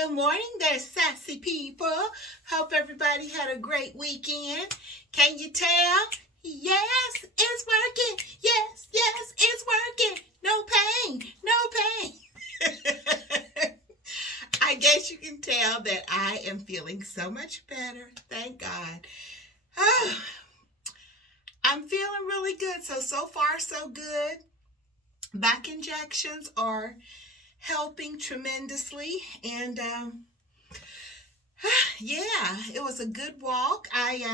Good morning there, sassy people. Hope everybody had a great weekend. Can you tell? Yes, it's working. Yes, yes, it's working. No pain, no pain. I guess you can tell that I am feeling so much better. Thank God. I'm feeling really good. So far, so good. Back injections are helping tremendously, and yeah, it was a good walk. I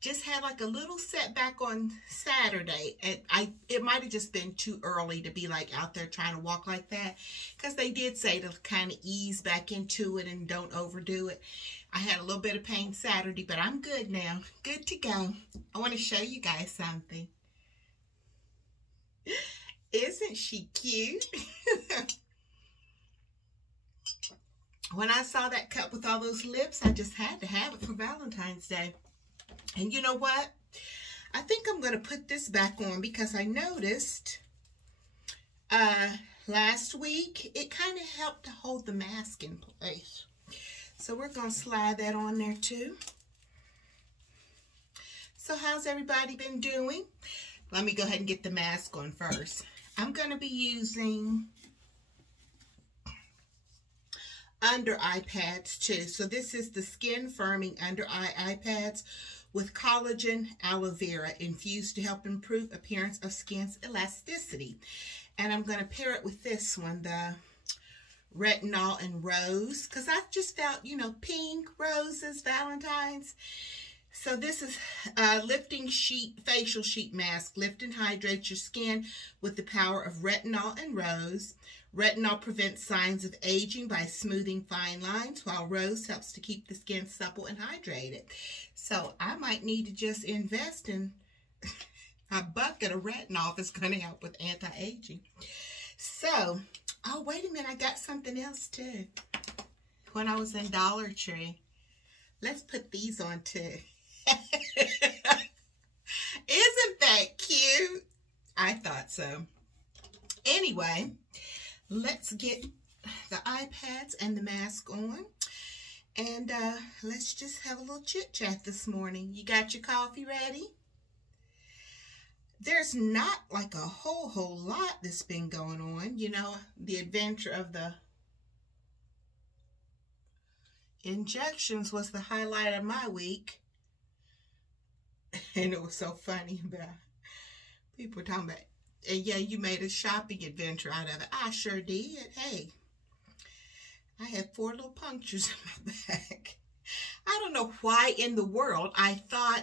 just had like a little setback on Saturday, and it might have just been too early to be like out there trying to walk like that, because they did say to kind of ease back into it and don't overdo it. I had a little bit of pain Saturday, but I'm good now, good to go. I want to show you guys something. Isn't she cute? When I saw that cup with all those lips, I just had to have it for Valentine's Day. And you know what? I think I'm going to put this back on because I noticed last week it kind of helped to hold the mask in place. So we're going to slide that on there too. So how's everybody been doing? Let me go ahead and get the mask on first. I'm going to be using under eye pads too. So this is the skin firming under eye pads with collagen aloe vera infused to help improve appearance of skin's elasticity. And I'm going to pair it with this one, the Retinol and Rose, because I just felt, you know, pink, roses, Valentine's. So this is a lifting sheet, facial sheet mask. Lift and hydrate your skin with the power of Retinol and Rose. Retinol prevents signs of aging by smoothing fine lines, while Rose helps to keep the skin supple and hydrated. So I might need to just invest in a bucket of Retinol if it's going to help with anti-aging. So, oh, wait a minute. I got something else too. When I was in Dollar Tree. Let's put these on too. Isn't that cute? I thought so. Anyway, let's get the iPads and the mask on, and let's just have a little chit chat this morning. You got your coffee ready? There's not like a whole lot that's been going on. You know, the adventure of the injections was the highlight of my week. And it was so funny about people were talking about, and yeah, you made a shopping adventure out of it. I sure did. Hey, I had 4 little punctures in my back. I don't know why in the world I thought,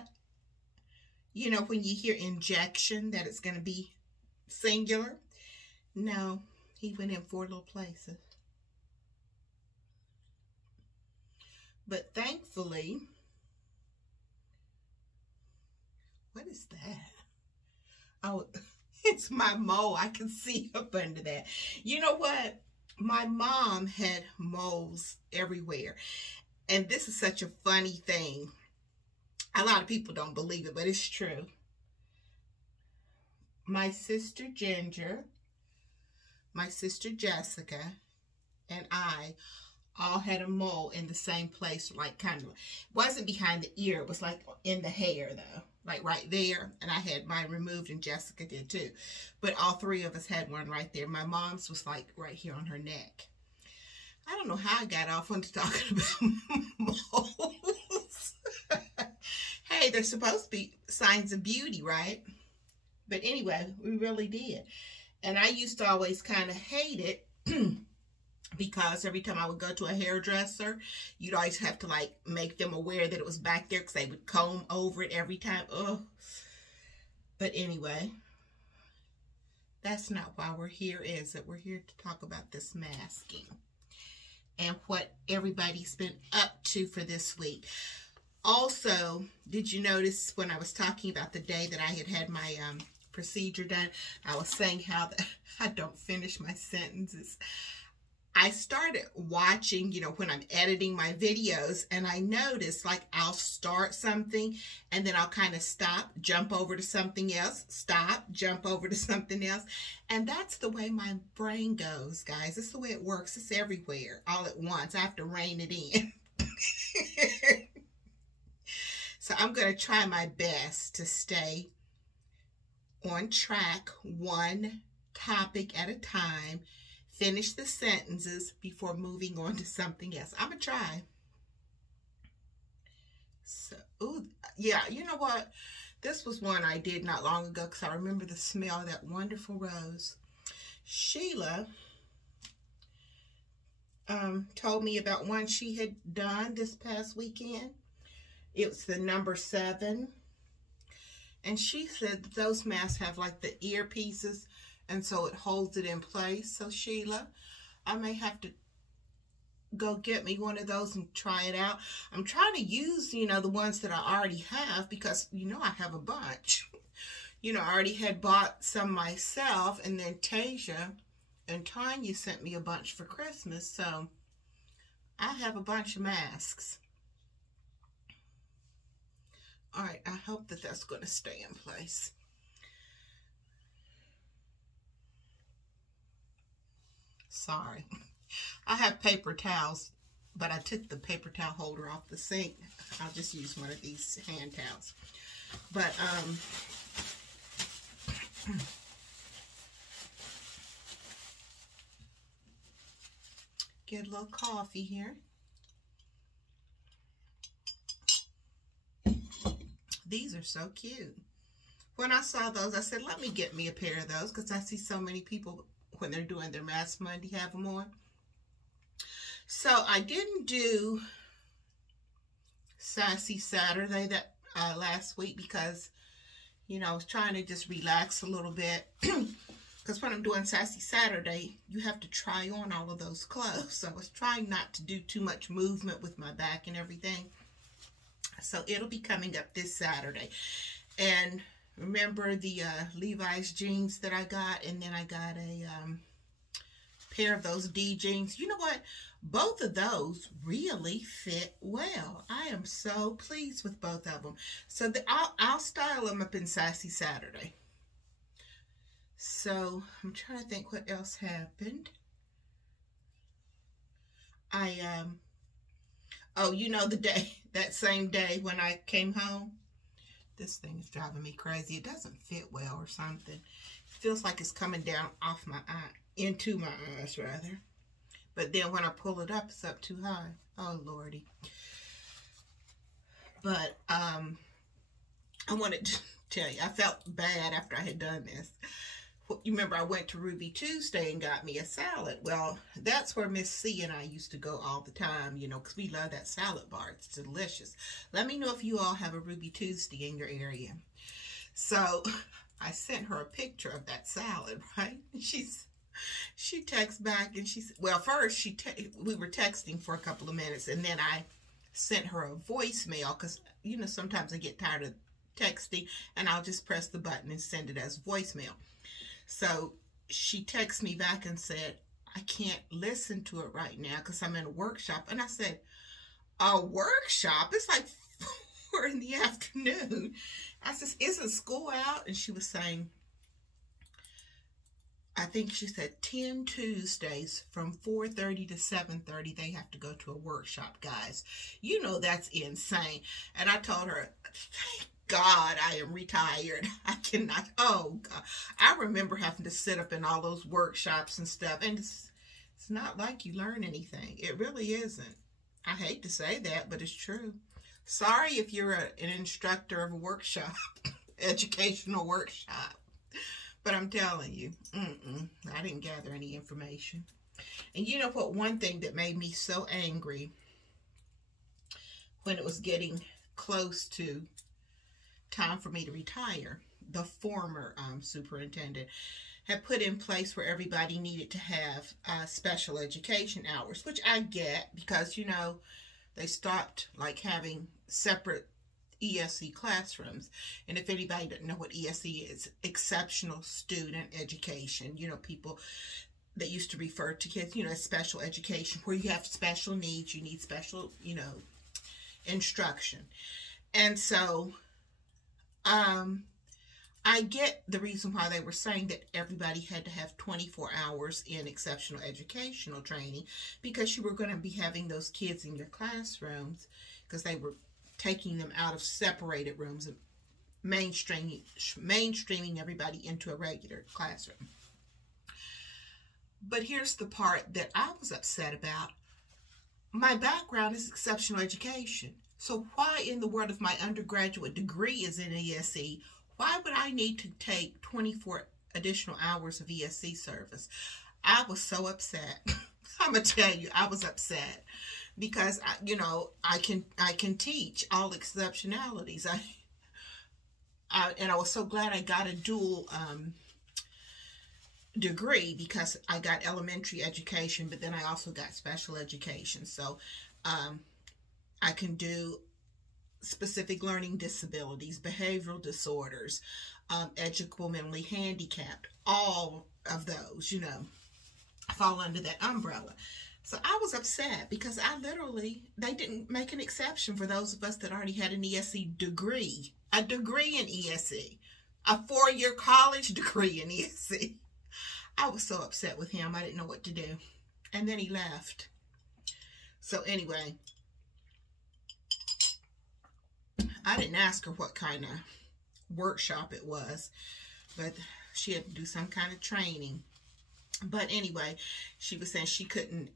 you know, when you hear injection that it's going to be singular. No, he went in 4 little places. But thankfully, what is that? Oh, it's my mole. I can see up under that. You know what? My mom had moles everywhere. And this is such a funny thing. A lot of people don't believe it, but it's true. My sister Ginger, my sister Jessica, and I all had a mole in the same place, like kind of, wasn't behind the ear, it was like in the hair though, like right there. And I had mine removed, and Jessica did too. But all 3 of us had one right there. My mom's was like right here on her neck. I don't know how I got off onto talking about moles. Hey, they're supposed to be signs of beauty, right? But anyway, we really did. And I used to always kind of hate it because every time I would go to a hairdresser, you'd always have to like make them aware that it was back there because they would comb over it every time. Ugh. But anyway, that's not why we're here, is it? We're here to talk about this masking and what everybody's been up to for this week. Also, did you notice when I was talking about the day that I had my procedure done, I was saying how I don't finish my sentences. I started watching, you know, when I'm editing my videos, and I noticed like I'll start something and then I'll kind of stop, jump over to something else, stop, jump over to something else. And that's the way my brain goes, guys. It's the way it works. It's everywhere all at once. I have to rein it in. So I'm going to try my best to stay on track, one topic at a time. Finish the sentences before moving on to something else. I'm going to try. So, ooh, yeah, you know what? This was one I did not long ago because I remember the smell of that wonderful rose. Sheila told me about one she had done this past weekend. It was the number 7. And she said that those masks have like the earpieces, and so it holds it in place. So Sheila, I may have to go get me one of those and try it out. I'm trying to use, you know, the ones that I already have because, you know, I have a bunch. You know, I already had bought some myself, and then Tasia and Tanya sent me a bunch for Christmas. So I have a bunch of masks. All right, I hope that that's going to stay in place. Sorry. I have paper towels, but I took the paper towel holder off the sink. I'll just use one of these hand towels. But, get a little coffee here. These are so cute. When I saw those, I said, let me get me a pair of those, because I see so many people when they're doing their Mask Monday have them on. So I didn't do Sassy Saturday that last week because, you know, I was trying to just relax a little bit. Because when I'm doing Sassy Saturday, you have to try on all of those clothes. So I was trying not to do too much movement with my back and everything. So it'll be coming up this Saturday. And remember the Levi's jeans that I got? And then I got a pair of those D jeans. You know what? Both of those really fit well. I am so pleased with both of them. So I'll style them up in Sassy Saturday. So I'm trying to think what else happened. Oh, you know, that same day when I came home, this thing is driving me crazy. It doesn't fit well or something. It feels like it's coming down off my eye, into my eyes rather. But then when I pull it up, it's up too high. Oh, Lordy. But I wanted to tell you, I felt bad after I had done this. You remember I went to Ruby Tuesday and got me a salad. Well, that's where Miss C and I used to go all the time, you know, because we love that salad bar. It's delicious. Let me know if you all have a Ruby Tuesday in your area. So I sent her a picture of that salad, right? She texts back and she said, well, first we were texting for a couple of minutes, and then I sent her a voicemail because, you know, sometimes I get tired of texting and I'll just press the button and send it as voicemail. So she texted me back and said, I can't listen to it right now because I'm in a workshop. And I said, a workshop? It's like 4 in the afternoon. I said, isn't school out? And she was saying, I think she said 10 Tuesdays from 4:30 to 7:30, they have to go to a workshop, guys. You know, that's insane. And I told her, thank God I am retired. I cannot. Oh, God. I remember having to sit up in all those workshops and stuff. And it's not like you learn anything. It really isn't. I hate to say that, but it's true. Sorry if you're an instructor of a workshop, educational workshop. But I'm telling you, I didn't gather any information. And you know what? One thing that made me so angry when it was getting close to time for me to retire, the former superintendent had put in place where everybody needed to have special education hours, which I get because, you know, they stopped like having separate ESE classrooms. And if anybody doesn't know what ESE is, exceptional student education, you know, people they used to refer to kids, you know, as special education, where you have special needs, you need special, you know, instruction. And so, I get the reason why they were saying that everybody had to have 24 hours in exceptional educational training, because you were going to be having those kids in your classrooms, because they were taking them out of separated rooms and mainstreaming everybody into a regular classroom. But here's the part that I was upset about. My background is exceptional education. So why in the world, if my undergraduate degree is in ESE, why would I need to take 24 additional hours of ESE service? I was so upset. I'm going to tell you, I was upset because, you know, I can teach all exceptionalities. And I was so glad I got a dual degree, because I got elementary education, but then I also got special education. So I can do specific learning disabilities, behavioral disorders, educationally handicapped. All of those, you know, fall under that umbrella. So I was upset because they didn't make an exception for those of us that already had an ESE degree. A degree in ESE. A 4-year college degree in ESE. I was so upset with him. I didn't know what to do. And then he left. So anyway, I didn't ask her what kind of workshop it was, but she had to do some kind of training. But anyway, she was saying she couldn't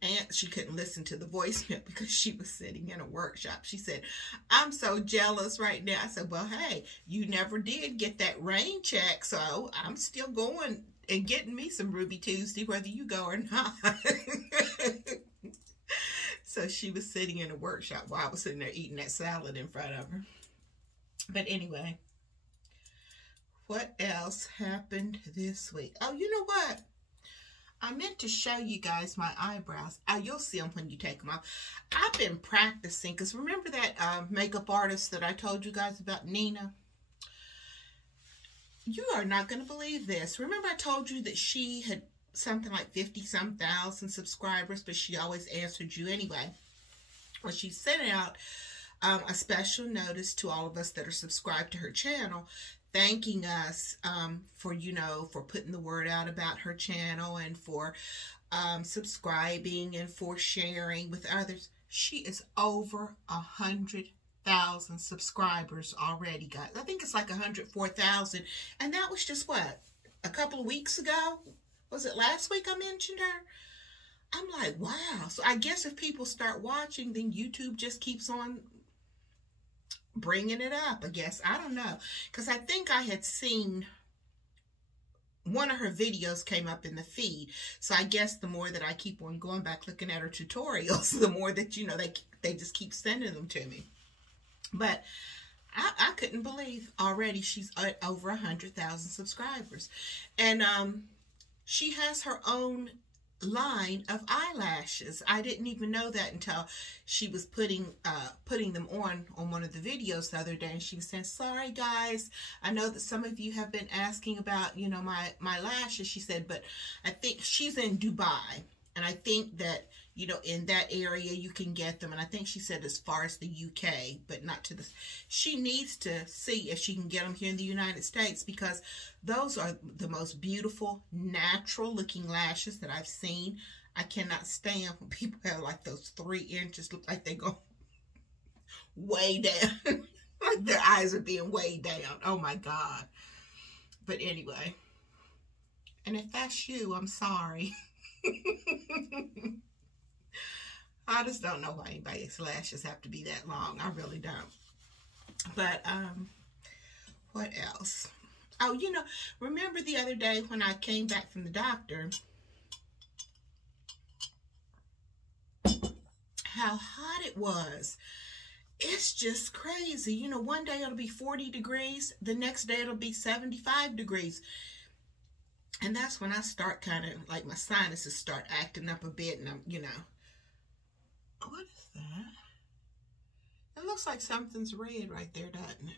listen to the voicemail because she was sitting in a workshop. She said, "I'm so jealous right now." I said, "Well, hey, you never did get that rain check, so I'm still going and getting me some Ruby Tuesday, whether you go or not." So she was sitting in a workshop while I was sitting there eating that salad in front of her. But anyway, what else happened this week? Oh, you know what? I meant to show you guys my eyebrows. Oh, you'll see them when you take them off. I've been practicing, because remember that makeup artist that I told you guys about, Nina? You are not going to believe this. Remember I told you that she had something like 50-some thousand subscribers, but she always answered you anyway. Well, she sent out a special notice to all of us that are subscribed to her channel, thanking us for, you know, for putting the word out about her channel and for subscribing and for sharing with others. She is over 100,000 subscribers already, guys. I think it's like 104,000, and that was just what, a couple of weeks ago? Was it last week I mentioned her? I'm like, wow. So I guess if people start watching, then YouTube just keeps on bringing it up, I guess. I don't know, because I think I had seen one of her videos came up in the feed. So I guess the more that I keep on going back looking at her tutorials, the more that, you know, they just keep sending them to me. But I couldn't believe already she's at over 100,000 subscribers. And she has her own line of eyelashes. I didn't even know that until she was putting them on one of the videos the other day, and she was saying, "Sorry guys, I know that some of you have been asking about, you know, my lashes." She said, "But I think," she's in Dubai, and I think that, you know, in that area you can get them, and I think she said as far as the UK, but not to the, she needs to see if she can get them here in the United States, because those are the most beautiful natural looking lashes that I've seen. I cannot stand when people have like those 3 inches, look like they go way down, like their eyes are being way down. Oh my God. But anyway, and if that's you, I'm sorry. I just don't know why anybody's lashes have to be that long. I really don't. But what else? Oh, you know, remember the other day when I came back from the doctor, how hot it was. It's just crazy. You know, one day it'll be 40 degrees. The next day it'll be 75 degrees. And that's when I start kind of, like, my sinuses start acting up a bit, and I'm, you know. What is that? It looks like something's red right there, doesn't it?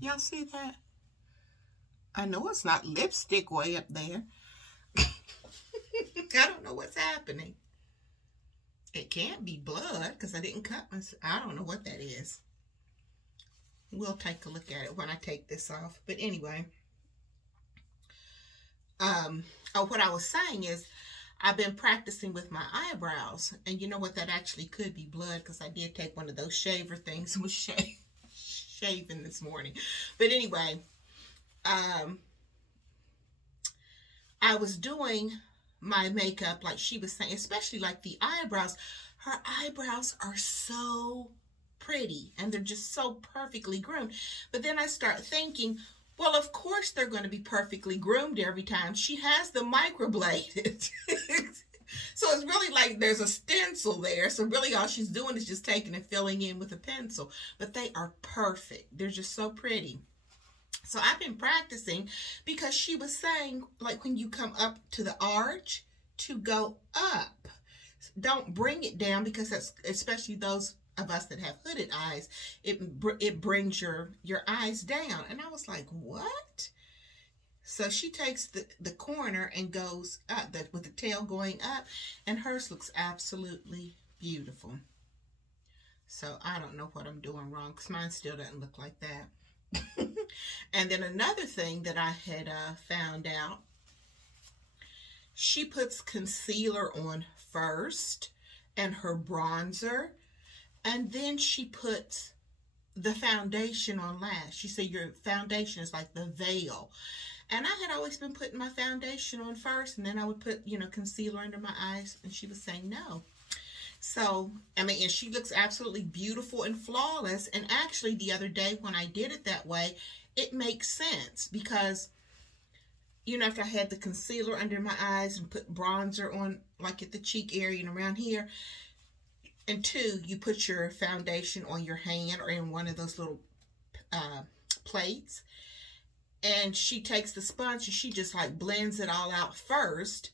Y'all see that? I know it's not lipstick way up there. I don't know what's happening. It can't be blood because I didn't cut myself. I don't know what that is. We'll take a look at it when I take this off. But anyway, what I was saying is I've been practicing with my eyebrows. And you know what? That actually could be blood because I did take one of those shaver things and was shaving this morning. But anyway, I was doing my makeup like she was saying, especially like the eyebrows. Her eyebrows are so pretty and they're just so perfectly groomed. But then I start thinking, well, of course they're going to be perfectly groomed every time. She has them microbladed. So it's really like there's a stencil there. So really all she's doing is just taking and filling in with a pencil. But they are perfect. They're just so pretty. So I've been practicing because she was saying, like when you come up to the arch, to go up. Don't bring it down because that's, especially those of us that have hooded eyes, it brings your eyes down. And I was like, what? So she takes the corner and goes up, with the tail going up, and hers looks absolutely beautiful. So I don't know what I'm doing wrong because mine still doesn't look like that. And then another thing that I had found out, she puts concealer on first and her bronzer, and then she puts the foundation on last. She said your foundation is like the veil. And I had always been putting my foundation on first, and then I would put, you know, concealer under my eyes, and she was saying no. So, I mean, and she looks absolutely beautiful and flawless. And actually, the other day when I did it that way, it makes sense because, you know, after I had the concealer under my eyes and put bronzer on, like at the cheek area and around here, and two, you put your foundation on your hand or in one of those little plates. And she takes the sponge and she just like blends it all out first.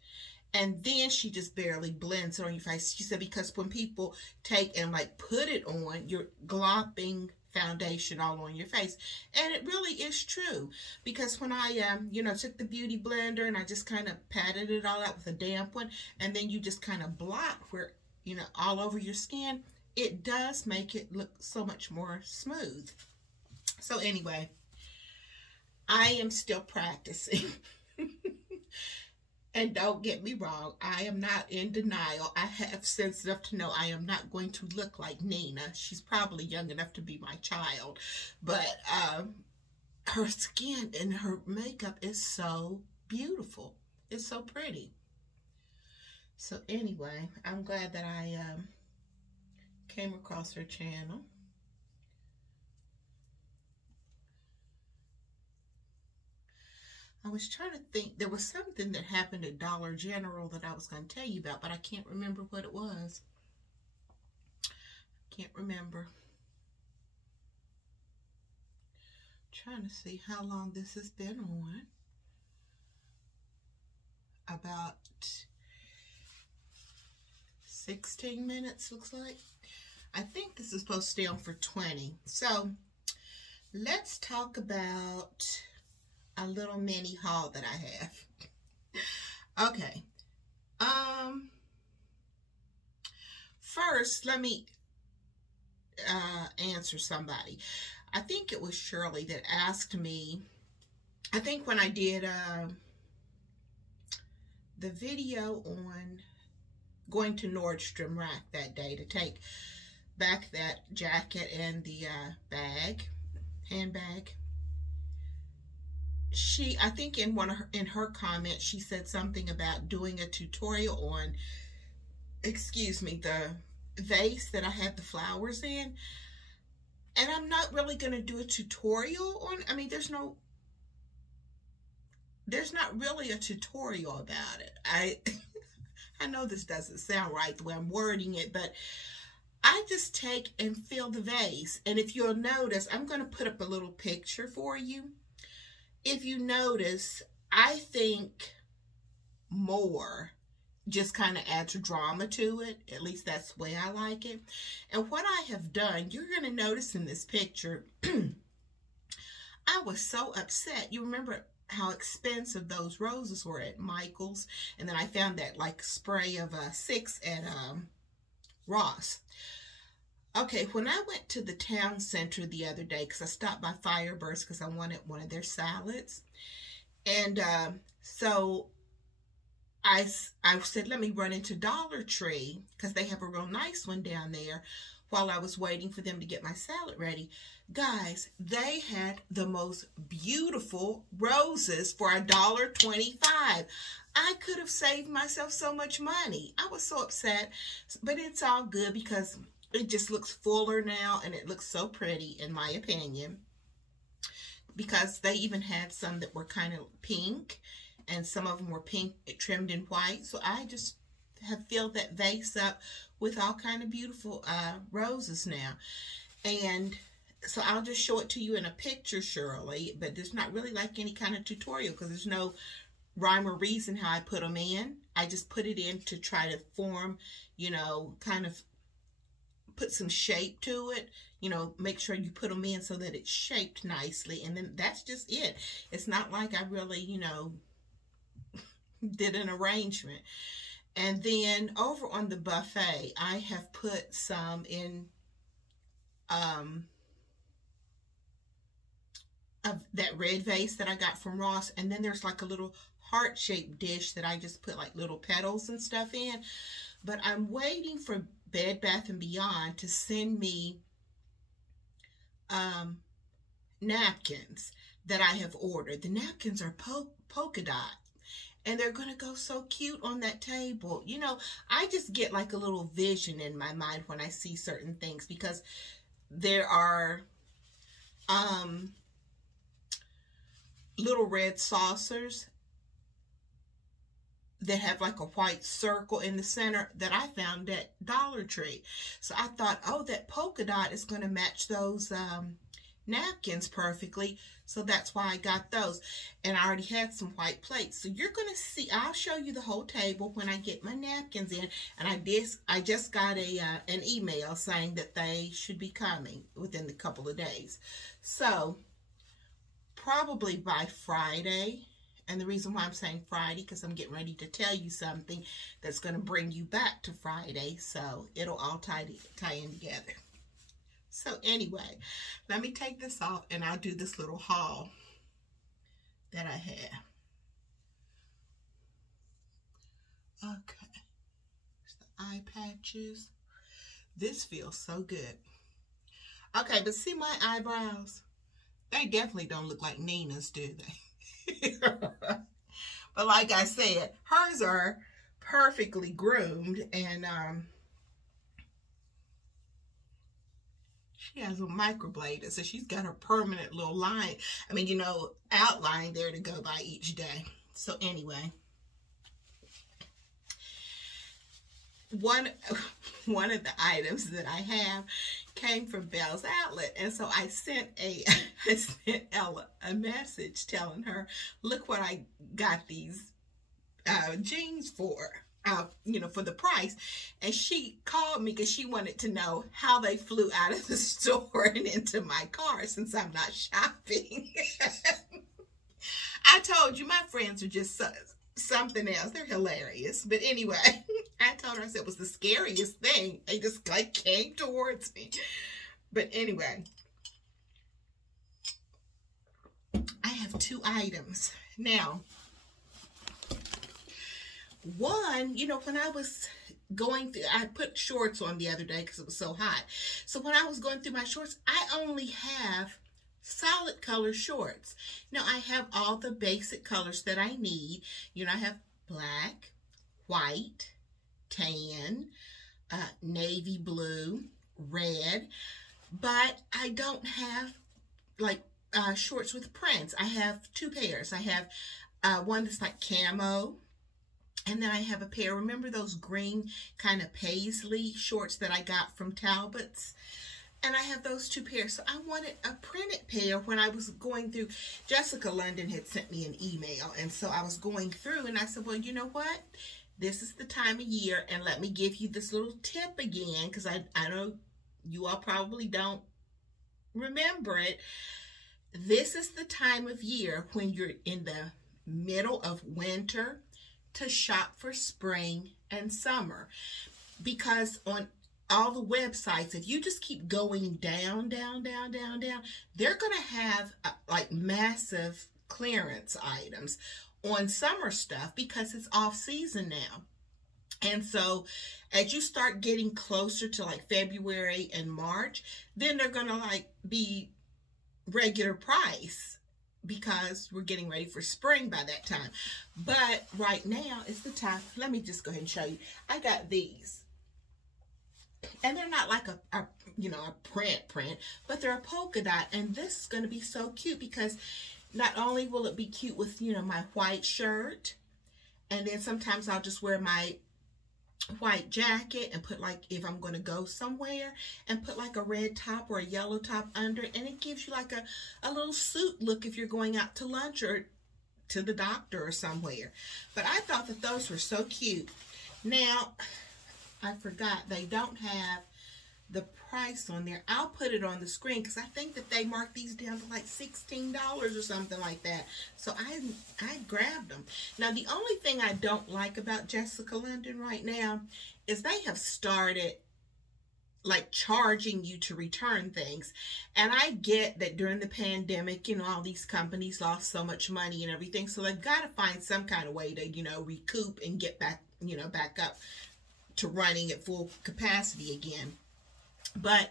And then she just barely blends it on your face. She said because when people take and like put it on, you're glopping foundation all on your face. And it really is true. Because when I, you know, took the beauty blender and I just kind of patted it all out with a damp one. And then you just kind of blot where, you know, all over your skin. It does make it look so much more smooth. So anyway, I am still practicing. And don't get me wrong, I am not in denial. I have sense enough to know I am not going to look like Nina. She's probably young enough to be my child. But her skin and her makeup is so beautiful. It's so pretty. So anyway, I'm glad that I came across her channel. I was trying to think, there was something that happened at Dollar General that I was going to tell you about, but I can't remember what it was. Can't remember. Trying to see how long this has been on. About 16 minutes, looks like. I think this is supposed to stay on for 20. So, let's talk about a little mini haul that I have. Okay. First, let me answer somebody. I think it was Shirley that asked me, I think when I did the video on going to Nordstrom Rack that day to take back that jacket and the handbag. I think in her comment, she said something about doing a tutorial on, excuse me, the vase that I had the flowers in. And I'm not really going to do a tutorial on, I mean, there's not really a tutorial about it. I know this doesn't sound right the way I'm wording it, but I just take and fill the vase. And if you'll notice, I'm going to put up a little picture for you. If you notice, I think more just kind of adds drama to it. At least that's the way I like it. And what I have done, you're going to notice in this picture, I was so upset. You remember how expensive those roses were at Michael's. And then I found that like spray of 6 at Ross. Okay, when I went to the town center the other day, because I stopped by Fireburst because I wanted one of their salads. And so I said, let me run into Dollar Tree because they have a real nice one down there while I was waiting for them to get my salad ready. Guys, they had the most beautiful roses for $1.25. I could have saved myself so much money. I was so upset, but it's all good because it just looks fuller now and it looks so pretty in my opinion. Because they even had some that were kind of pink and some of them were pink trimmed in white. So I just have filled that vase up with all kind of beautiful roses now. And so I'll just show it to you in a picture, Shirley, but there's not really like any kind of tutorial because there's no rhyme or reason how I put them in. I just put it in to try to form, you know, kind of put some shape to it, you know, make sure you put them in so that it's shaped nicely. And then that's just it. It's not like I really, you know, did an arrangement. And then over on the buffet, I have put some in of that red vase that I got from Ross. And then there's like a little heart-shaped dish that I just put like little petals and stuff in. But I'm waiting for Bed Bath & Beyond to send me napkins that I have ordered. The napkins are polka dot. And they're going to go so cute on that table. You know, I just get like a little vision in my mind when I see certain things. Because there are little red saucers that have like a white circle in the center that I found at Dollar Tree. So I thought, oh, that polka dot is going to match those napkins perfectly. So that's why I got those. And I already had some white plates. So you're going to see, I'll show you the whole table when I get my napkins in. And I just got an email saying that they should be coming within the couple of days. So probably by Friday. And the reason why I'm saying Friday, because I'm getting ready to tell you something that's going to bring you back to Friday. So it'll all tie in together. So anyway, let me take this off and I'll do this little haul that I have. Okay. There's the eye patches. This feels so good. Okay, but see my eyebrows? They definitely don't look like Nina's, do they? But like I said, hers are perfectly groomed, and she has a microblader, so she's got her permanent little line, I mean, you know, outline there to go by each day. So anyway, one of the items that I have came from Belle's Outlet, and so I sent Ella a message telling her, look what I got these jeans for, you know, for the price. And she called me because she wanted to know how they flew out of the store and into my car since I'm not shopping. I told you, my friends are just something else. They're hilarious. But anyway, I told her, I said it was the scariest thing. They just like came towards me. But anyway, I have two items. Now, one, you know, when I was going through, I put shorts on the other day because it was so hot. So when I was going through my shorts, I only have solid color shorts. Now I have all the basic colors that I need. You know, I have black, white, tan, navy blue, red, but I don't have like shorts with prints. I have two pairs. I have one that's like camo, and then I have a pair, remember those green kind of paisley shorts that I got from Talbot's? And I have those two pairs. So I wanted a printed pair when I was going through. Jessica London had sent me an email. And so I was going through and I said, well, you know what? This is the time of year. And let me give you this little tip again. Because I know you all probably don't remember it. this is the time of year when you're in the middle of winter to shop for spring and summer, because on all the websites, if you just keep going down, they're going to have like massive clearance items on summer stuff because it's off season now. And so as you start getting closer to like February and March, then they're going to like be regular price because we're getting ready for spring by that time. But right now is the time. Let me just go ahead and show you. I got these. And they're not like a you know, a print, but they're a polka dot. And this is going to be so cute because not only will it be cute with, you know, my white shirt, and then sometimes I'll just wear my white jacket and put like, if I'm going to go somewhere, and put like a red top or a yellow top under it, and it gives you like a little suit look if you're going out to lunch or to the doctor or somewhere. But I thought that those were so cute. Now, I forgot they don't have the price on there. I'll put it on the screen because I think that they marked these down to like $16 or something like that. So I grabbed them. Now, the only thing I don't like about Jessica London right now is they have started like charging you to return things. And I get that during the pandemic, you know, all these companies lost so much money and everything. So they've got to find some kind of way to, you know, recoup and get back, you know, back up to running at full capacity again. But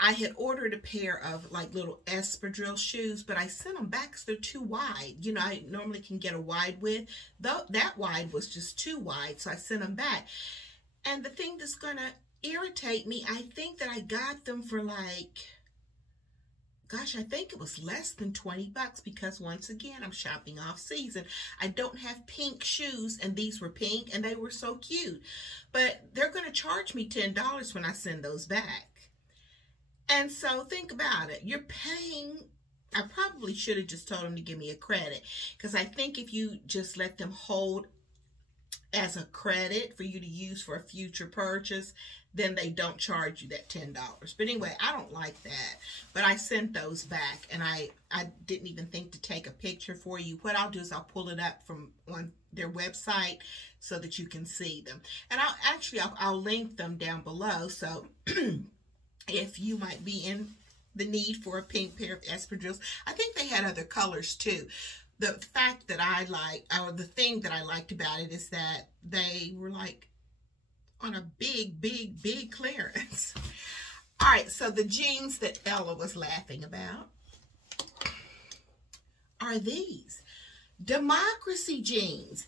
I had ordered a pair of like little espadrille shoes, but I sent them back because they're too wide. You know, I normally can get a wide width. Though that wide was just too wide, so I sent them back. And the thing that's going to irritate me, I think that I got them for like, gosh, I think it was less than 20 bucks because once again, I'm shopping off season. I don't have pink shoes, and these were pink and they were so cute. But they're going to charge me $10 when I send those back. And so think about it. You're paying, I probably should have just told them to give me a credit, because I think if you just let them hold as a credit for you to use for a future purchase, then they don't charge you that $10. But anyway, I don't like that. But I sent those back, and I didn't even think to take a picture for you. What I'll do is I'll pull it up from on their website so that you can see them. And I'll link them down below. So if you might be in the need for a pink pair of espadrilles, I think they had other colors too. The fact that I like, or the thing that I liked about it, is that they were like on a big clearance. All right, so the jeans that Ella was laughing about are these Democracy jeans.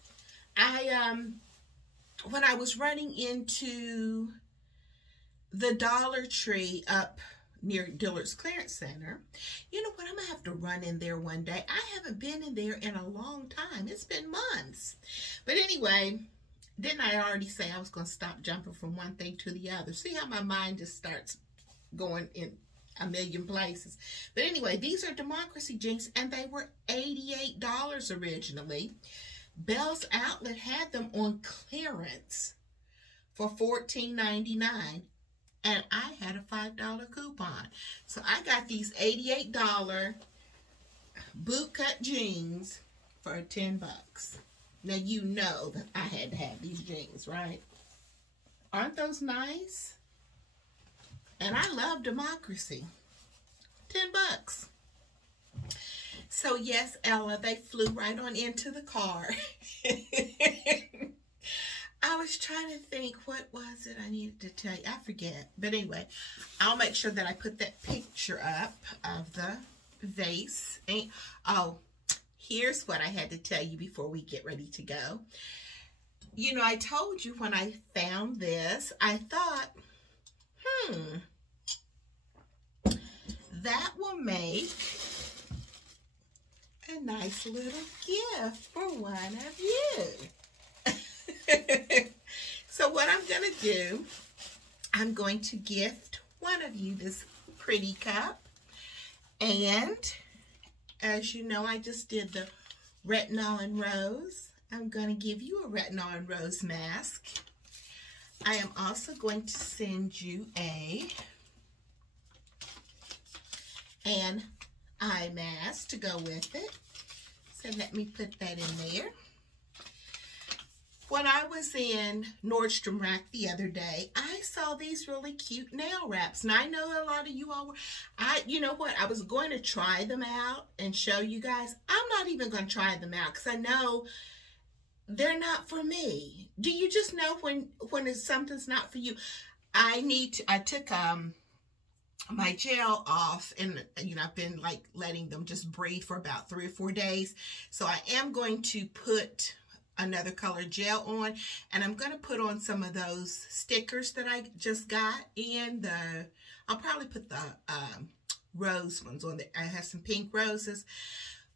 When I was running into the Dollar Tree up near Dillard's Clearance Center, you know what, I'm gonna have to run in there one day. I haven't been in there in a long time. It's been months. But anyway, didn't I already say I was gonna stop jumping from one thing to the other? See how my mind just starts going in a million places. But anyway, these are Democracy jeans, and they were $88 originally. Bell's Outlet had them on clearance for $14.99. And I had a $5 coupon. So I got these $88 bootcut jeans for 10 bucks. Now you know that I had to have these jeans, right? Aren't those nice? And I love Democracy. 10 bucks. So yes, Ella, they flew right on into the car. I was trying to think, what was it I needed to tell you? I forget. But anyway, I'll make sure that I put that picture up of the vase. And, oh, here's what I had to tell you before we get ready to go. You know, I told you when I found this, I thought, that will make a nice little gift for one of you. So what I'm going to do, I'm going to gift one of you this pretty cup. And as you know, I just did the Retinol and Rose. I'm going to give you a Retinol and Rose mask. I am also going to send you an eye mask to go with it. So let me put that in there. When I was in Nordstrom Rack the other day, I saw these really cute nail wraps. And I know a lot of you all were, you know what, I was going to try them out and show you guys. I'm not even going to try them out because I know they're not for me. Do you just know when something's not for you? I took my gel off, and you know, I've been like letting them just breathe for about 3 or 4 days. So I am going to put another color gel on, and I'm going to put on some of those stickers that I just got, and I'll probably put the rose ones on there. I have some pink roses,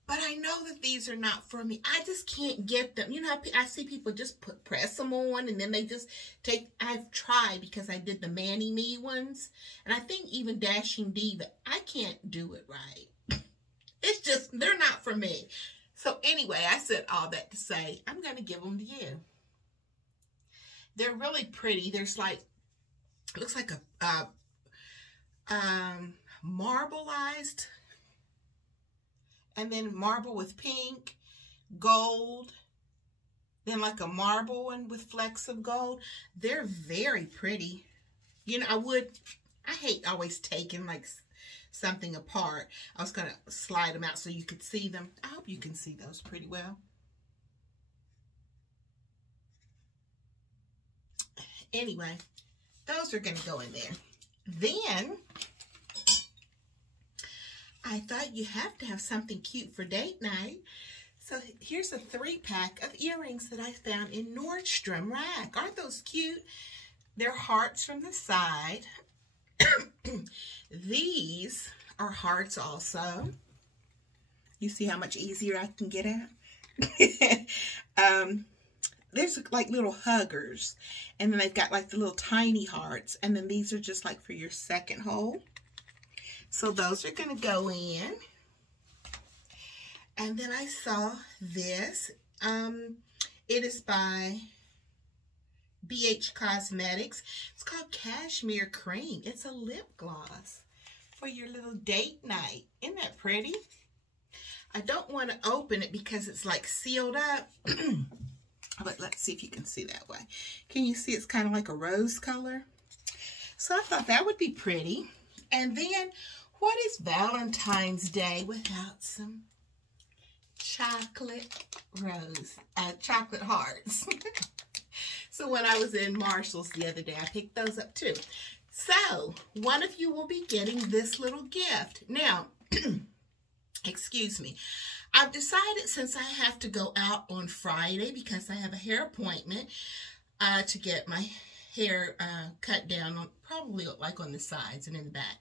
but I know that these are not for me. I just can't get them. You know, I see people just press them on, and then they just take. I've tried because I did the Mani Me ones, and I think even Dashing Diva, I can't do it right. It's just, they're not for me. So anyway, I said all that to say, I'm going to give them to you. They're really pretty. There's like, looks like a marbleized, and then marble with pink, gold, then like a marble one with flecks of gold. They're very pretty. You know, I hate always taking like something apart. I was going to slide them out so you could see them. I hope you can see those pretty well. Anyway, those are going to go in there. Then, I thought you have to have something cute for date night. So here's a 3-pack of earrings that I found in Nordstrom Rack. Aren't those cute? They're hearts from the side. These are hearts also. You see how much easier I can get at? There's like little huggers, and then they've got like the little tiny hearts, and then these are just like for your second hole. So those are going to go in. And then I saw this. It is by BH Cosmetics. It's called Cashmere Cream. It's a lip gloss for your little date night. Isn't that pretty? I don't want to open it because it's like sealed up. But let's see if you can see that way. Can you see it's kind of like a rose color? So I thought that would be pretty. And then, what is Valentine's Day without some chocolate hearts? So when I was in Marshall's the other day, I picked those up too. So one of you will be getting this little gift. Now, excuse me. I've decided, since I have to go out on Friday because I have a hair appointment to get my hair cut down, on probably like on the sides and in the back.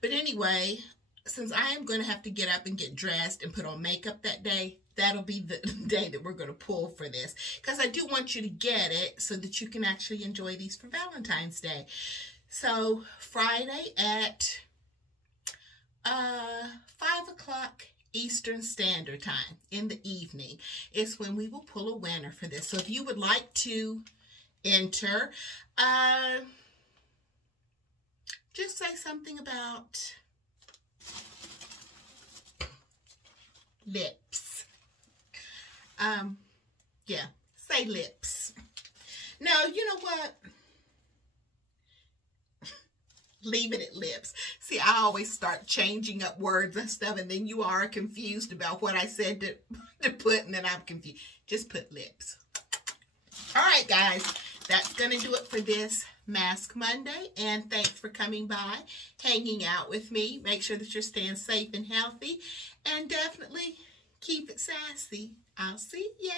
But anyway, since I am going to have to get up and get dressed and put on makeup that day, that'll be the day that we're going to pull for this. Because I do want you to get it so that you can actually enjoy these for Valentine's Day. So Friday at 5 o'clock Eastern Standard Time in the evening is when we will pull a winner for this. So if you would like to enter, just say something about lips. Yeah, say lips. No, you know what? Leave it at lips. See, I always start changing up words and stuff, and then you are confused about what I said to put, and then I'm confused. Just put lips. All right, guys. That's going to do it for this Mask Monday, and thanks for coming by, hanging out with me. Make sure that you're staying safe and healthy, and definitely keep it sassy. I'll see ya.